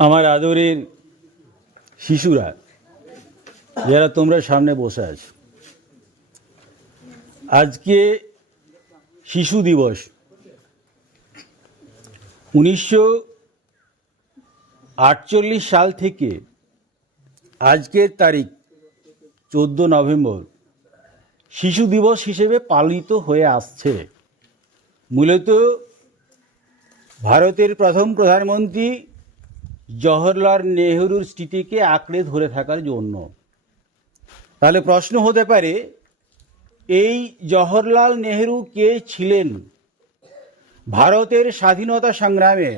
আমার আদরের শিশুরা যারা তোমরা সামনে বসে আছো, আজকে শিশু দিবস। 1948 সাল থেকে আজকের তারিখ 14 নভেম্বর শিশু দিবস হিসেবে পালিত হয়ে আসছে। মূলত ভারতের প্রথম প্রধানমন্ত্রী জওহরলাল নেহরুর স্মৃতিকে আঁকড়ে ধরে থাকার জন্য। তাহলে প্রশ্ন হতে পারে, এই জওহরলাল নেহরু কে ছিলেন? ভারতের স্বাধীনতা সংগ্রামে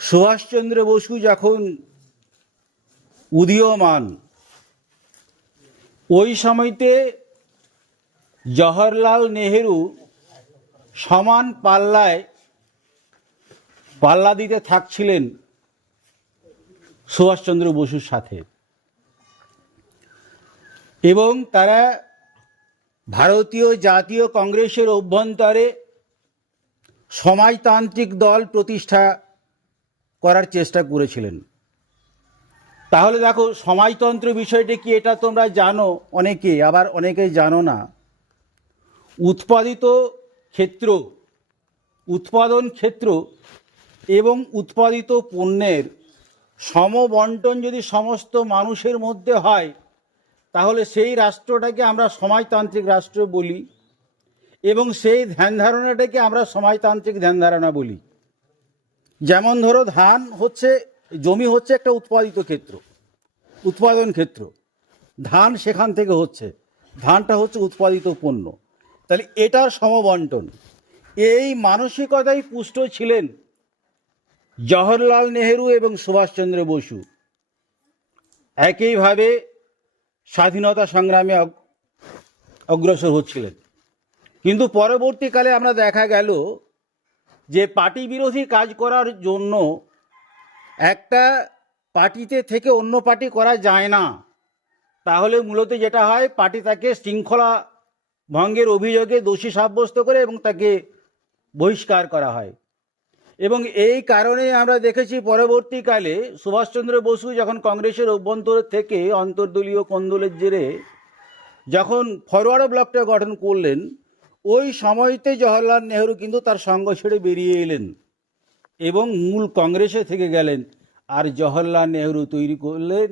সুভাষচন্দ্র বসু যখন উদীয়মান, ওই সময়তে জওহরলাল নেহরু সমান পাল্লা দিতে থাকছিলেন সুভাষচন্দ্র বসুর সাথে, এবং তারা ভারতীয় জাতীয় কংগ্রেসের অভ্যন্তরে সমাজতান্ত্রিক দল প্রতিষ্ঠা করার চেষ্টা করেছিলেন। তাহলে দেখো, সমাজতন্ত্র বিষয়টা কি এটা তোমরা জানো অনেকে, আবার অনেকে জানো না। উৎপাদন ক্ষেত্র এবং উৎপাদিত পণ্যের সমবন্টন যদি সমস্ত মানুষের মধ্যে হয়, তাহলে সেই রাষ্ট্রটাকে আমরা সমাজতান্ত্রিক রাষ্ট্র বলি, এবং সেই ধ্যান ধারণাটাকে আমরা সমাজতান্ত্রিক ধ্যান ধারণা বলি। যেমন ধরো, জমি হচ্ছে একটা উৎপাদন ক্ষেত্র, ধান সেখান থেকে হচ্ছে, ধানটা হচ্ছে উৎপাদিত পণ্য। তাহলে এটার সমবন্টন, এই মানসিকতায় পুষ্ট ছিলেন জওহরলাল নেহরু এবং সুভাষচন্দ্র বসু। একইভাবে স্বাধীনতা সংগ্রামে অগ্রসর হচ্ছিলেন। কিন্তু পরবর্তীকালে আমরা দেখা গেল যে পার্টি বিরোধী কাজ করার জন্য একটা পার্টিতে থেকে অন্য পার্টি করা যায় না। তাহলে মূলত যেটা হয়, পার্টি তাকে শৃঙ্খলা ভঙ্গের অভিযোগে দোষী সাব্যস্ত করে এবং তাকে বহিষ্কার করা হয়। এবং এই কারণে আমরা দেখেছি পরবর্তীকালে সুভাষচন্দ্র বসু যখন কংগ্রেসের অভ্যন্তর থেকে অন্তর্দলীয় কোন্দলের জেরে যখন ফরওয়ার্ড ব্লকটা গঠন করলেন, ওই সময়তে জওহরলাল নেহরু কিন্তু তার সঙ্গ ছেড়ে বেরিয়ে এলেন এবং মূল কংগ্রেসে থেকে গেলেন। আর জওহরলাল নেহরু তৈরি করলেন,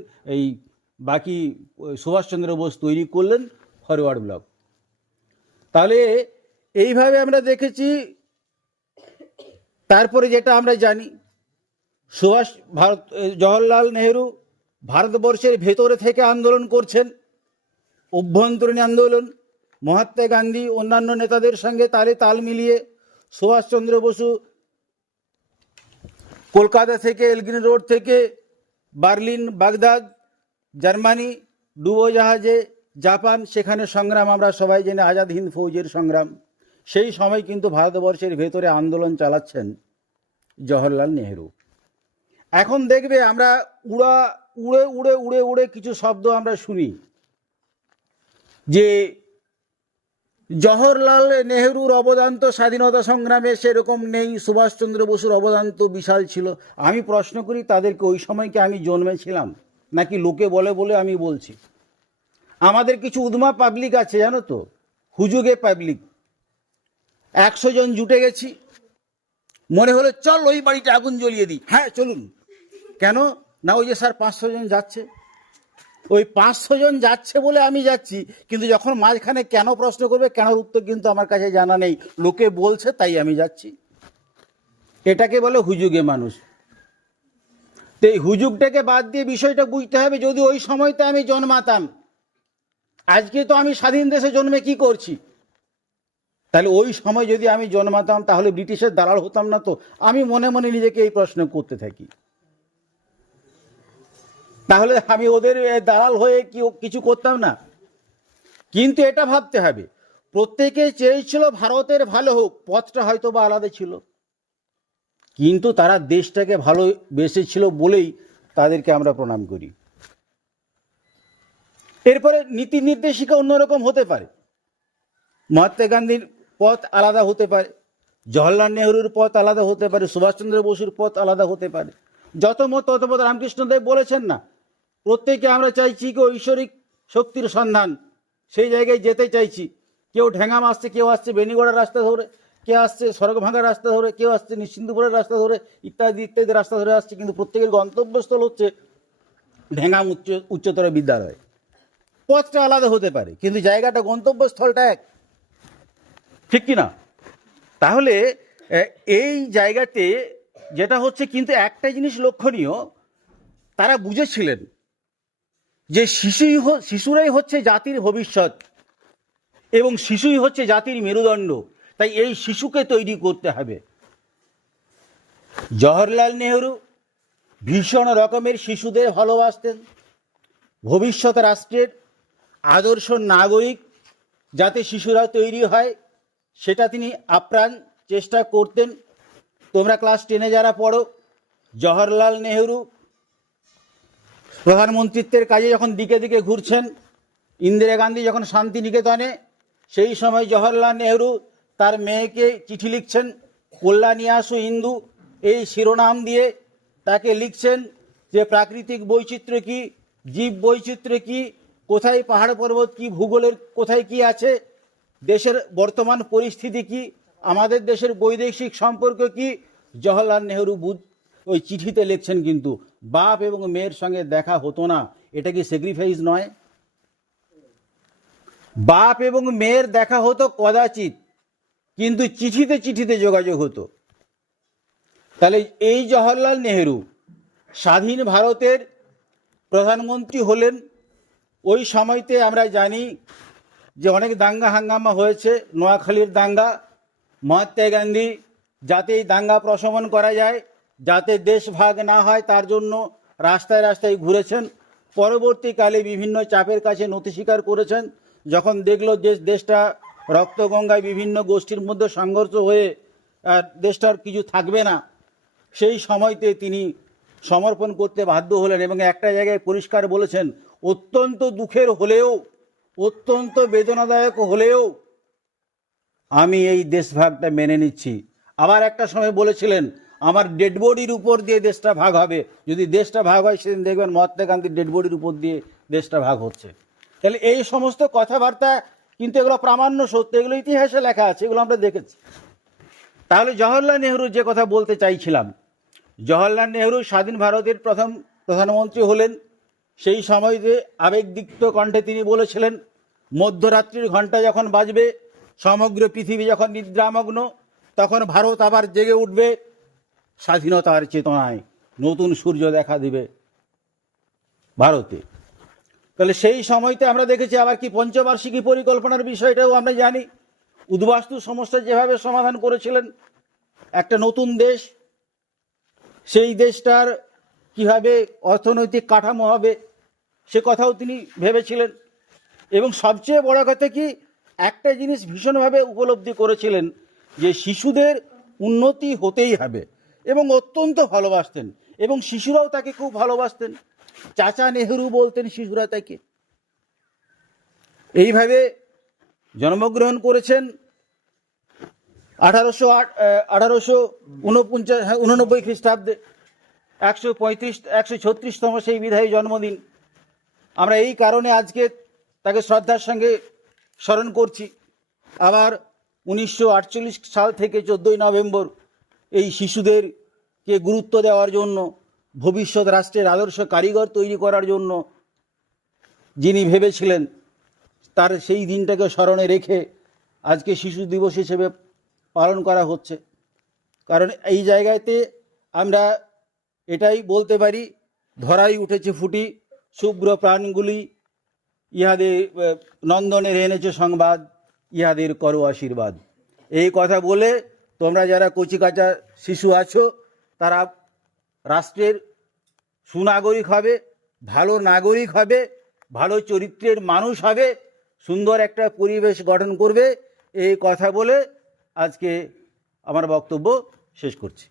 বাকি সুভাষচন্দ্র বোস তৈরি করলেন ফরওয়ার্ড ব্লক। তাহলে এইভাবে আমরা দেখেছি। তারপরে যেটা আমরা জানি, জওহরলাল নেহরু ভারতবর্ষের ভেতরে থেকে আন্দোলন করছেন, অভ্যন্তরীণ আন্দোলন। মহাত্মা গান্ধী অন্যান্য নেতাদের সঙ্গে তাল মিলিয়ে সুভাষচন্দ্র বসু কলকাতা থেকে এলগিন রোড থেকে বার্লিন, বাগদাদ, জার্মানি, ডুবোজাহাজে জাপান, সেখানে সংগ্রাম আমরা সবাই জানি, আজাদ হিন্দ ফৌজের সংগ্রাম। সেই সময় কিন্তু ভারতবর্ষের ভেতরে আন্দোলন চালাচ্ছেন জওহরলাল নেহরু। এখন দেখবে আমরা উড়ে কিছু শব্দ আমরা শুনি যে জওহরলাল নেহরুর অবদান তো স্বাধীনতা সংগ্রামে সেরকম নেই, সুভাষচন্দ্র বসুর অবদান তো বিশাল ছিল। আমি প্রশ্ন করি তাদেরকে, ওই সময় কি আমি জন্মেছিলাম নাকি লোকে বলে বলে আমি বলছি? আমাদের কিছু উদ্মা পাবলিক আছে, জানো তো, হুজুগে পাবলিক। 100 জন জুটে গেছি, মনে হলো চল ওই বাড়িটা আগুন জ্বলিয়ে দিই। হ্যাঁ চলুন। কেন না? ওই যে স্যার 500 জন যাচ্ছে, ওই 500 জন যাচ্ছে বলে আমি যাচ্ছি। কিন্তু যখন মাঝখানে কেন প্রশ্ন করবে, কেন উত্তর কিন্তু আমার কাছে জানা নেই, লোকে বলছে তাই আমি যাচ্ছি। এটাকে বলে হুজুগে মানুষ। তো এই হুজুগটাকে বাদ দিয়ে বিষয়টা বুঝতে হবে, যদি ওই সময়তে আমি জন্মাতাম, আজকে তো আমি স্বাধীন দেশে জন্মে কি করছি? তাহলে ওই সময় যদি আমি জন্মাতাম, তাহলে ব্রিটিশের দালাল হতাম না তো? আমি মনে মনে নিজেকে এই প্রশ্ন করতে থাকি। তাহলে আমি ওদের দালাল হয়ে কিছু করতাম না? কিন্তু এটা ভাবতে হবে, প্রত্যেকে চেয়েছিল ভারতের ভালো হোক, পথটা হয়তো বা আলাদা ছিল, কিন্তু তারা দেশটাকে ভালোবেসেছিল বলেই তাদেরকে আমরা প্রণাম করি। এরপরে নীতি নির্দেশিকা অন্যরকম হতে পারে, মহাত্মা গান্ধীর পথ আলাদা হতে পারে, জওহরলাল নেহরুর পথ আলাদা হতে পারে, সুভাষচন্দ্র বসুর পথ আলাদা হতে পারে। যত মত তত মত রামকৃষ্ণদেব বলেছেন না, প্রত্যেকে আমরা চাইছি কি ঐশ্বরিক শক্তির সন্ধান, সেই জায়গায় যেতে চাইছি। কেউ ঢেঙ্গাম আসছে, কেউ আসছে বেনিগড়ার রাস্তা ধরে, কেউ আসছে সড়কভাঙার রাস্তা ধরে, কেউ আসছে নিশ্চিন্দপুরের রাস্তা ধরে, ইত্যাদি ইত্যাদি রাস্তা ধরে আসছে, কিন্তু প্রত্যেকের গন্তব্যস্থল হচ্ছে ঢেঙ্গাম উচ্চতর বিদ্যালয়। পথটা আলাদা হতে পারে, কিন্তু জায়গাটা, গন্তব্যস্থলটা এক, ঠিক কি না? তাহলে এই জায়গাতে যেটা হচ্ছে, কিন্তু একটা জিনিস লক্ষণীয়, তারা বুঝেছিলেন যে শিশুরাই হচ্ছে জাতির ভবিষ্যৎ এবং শিশুই হচ্ছে জাতির মেরুদণ্ড, তাই এই শিশুকে তৈরি করতে হবে। জওহরলাল নেহরু ভীষণ রকমের শিশুদের ভালোবাসতেন। ভবিষ্যৎ রাষ্ট্রের আদর্শ নাগরিক যাতে শিশুরা তৈরি হয়, সেটা তিনি আপ্রাণ চেষ্টা করতেন। তোমরা ক্লাস 10-এ যারা পড়ো, জওহরলাল নেহরু প্রধানমন্ত্রিত্বের কাজে যখন দিকে দিকে ঘুরছেন, ইন্দিরা গান্ধী যখন শান্তিনিকেতনে, সেই সময় জওহরলাল নেহরু তার মেয়েকে চিঠি লিখছেন, কল্যাণী আসু ইন্দু এই শিরোনাম দিয়ে তাকে লিখছেন যে প্রাকৃতিক বৈচিত্র্য কী, জীব বৈচিত্র্য কী, কোথায় পাহাড় পর্বত কী, ভূগোলের কোথায় কী আছে, দেশের বর্তমান পরিস্থিতি কী, আমাদের দেশের বৈদেশিক সম্পর্ক কী। জওহরলাল নেহরু ওই চিঠিতে লিখছেন, কিন্তু বাপ এবং মেয়ের সঙ্গে দেখা হতো না। এটা কি স্যাক্রিফাইস নয়? বাপ এবং মেয়ের দেখা হতো কদাচিৎ, কিন্তু চিঠিতে চিঠিতে যোগাযোগ হতো। তাহলে এই জওহরলাল নেহরু স্বাধীন ভারতের প্রধানমন্ত্রী হলেন। ওই সময়তে আমরা জানি যে অনেক দাঙ্গা হাঙ্গামা হয়েছে, নোয়াখালীর দাঙ্গা। মহাত্মা গান্ধী যাতে এই দাঙ্গা প্রশমন করা যায়, যাতে দেশ ভাগ না হয়, তার জন্য রাস্তায় রাস্তায় ঘুরেছেন। পরবর্তীকালে বিভিন্ন চাপের কাছে নতি স্বীকার করেছেন। যখন দেখল যে দেশটা রক্তগঙ্গায় বিভিন্ন গোষ্ঠীর মধ্যে সংঘর্ষ হয়ে দেশটার কিছু থাকবে না, সেই সময়তে তিনি সমর্পণ করতে বাধ্য হলেন এবং একটা জায়গায় পরিষ্কার বলেছেন, অত্যন্ত দুঃখের হলেও, অত্যন্ত বেদনাদায়ক হলেও আমি এই দেশভাগটা মেনে নিচ্ছি। আবার একটা সময় বলেছিলেন, আমার ডেড বডির উপর দিয়ে দেশটা ভাগ হবে। যদি দেশটা ভাগ হয়, সেদিন দেখবেন মহাত্মা গান্ধীর ডেড বডির উপর দিয়ে দেশটা ভাগ হচ্ছে। তাহলে এই সমস্ত কথাবার্তা কিন্তু এগুলো প্রামাণ্য সত্য, এগুলো ইতিহাসে লেখা আছে, এগুলো আমরা দেখেছি। তাহলে জওহরলাল নেহরু যে কথা বলতে চাইছিলাম, জওহরলাল নেহরু স্বাধীন ভারতের প্রথম প্রধানমন্ত্রী হলেন। সেই সময়তে আবেগদীপ্ত কণ্ঠে তিনি বলেছিলেন, মধ্যরাত্রির ঘণ্টা যখন বাজবে, সমগ্র পৃথিবী যখন নিদ্রামগ্ন, তখন ভারত আবার জেগে উঠবে, স্বাধীনতার চেতনায় নতুন সূর্য দেখা দিবে ভারতে। তাহলে সেই সময়তে আমরা দেখেছি আবার কি পঞ্চবার্ষিকী পরিকল্পনার বিষয়টাও আমরা জানি। উদ্বাস্তু সমস্যা যেভাবে সমাধান করেছিলেন, একটা নতুন দেশ, সেই দেশটার কিভাবে অর্থনৈতিক কাঠামো হবে সে কথাও তিনি ভেবেছিলেন। এবং সবচেয়ে বড় কথা কি, একটা জিনিস ভীষণভাবে উপলব্ধি করেছিলেন যে শিশুদের উন্নতি হতেই হবে, এবং অত্যন্ত ভালোবাসতেন, এবং শিশুরাও তাকে খুব ভালোবাসতেন। চাচা নেহরু বলতেন শিশুরা তাকে। এইভাবে জন্মগ্রহণ করেছেন 1889 খ্রিস্টাব্দে, 136তম সেই বিধায়ী জন্মদিন। আমরা এই কারণে আজকে তাকে শ্রদ্ধার সঙ্গে স্মরণ করছি। আবার 1948 সাল থেকে 14ই নভেম্বর এই শিশুদেরকে গুরুত্ব দেওয়ার জন্য, ভবিষ্যৎ রাষ্ট্রের আদর্শ কারিগর তৈরি করার জন্য যিনি ভেবেছিলেন, তার সেই দিনটাকে স্মরণে রেখে আজকে শিশু দিবস হিসেবে পালন করা হচ্ছে। কারণ এই জায়গাতে আমরা এটাই বলতে পারি, ধরাই উঠেছে ফুটি, শুভ্র প্রাণগুলি ইহাদের নন্দনের এনেছে সংবাদ, ইহাদের করো আশীর্বাদ। এই কথা বলে তোমরা যারা কচিকাঁচা শিশু আছো, তারা রাষ্ট্রের সুনাগরিক হবে, ভালো নাগরিক হবে, ভালো চরিত্রের মানুষ হবে, সুন্দর একটা পরিবেশ গঠন করবে। এই কথা বলে আজকে আমার বক্তব্য শেষ করছি।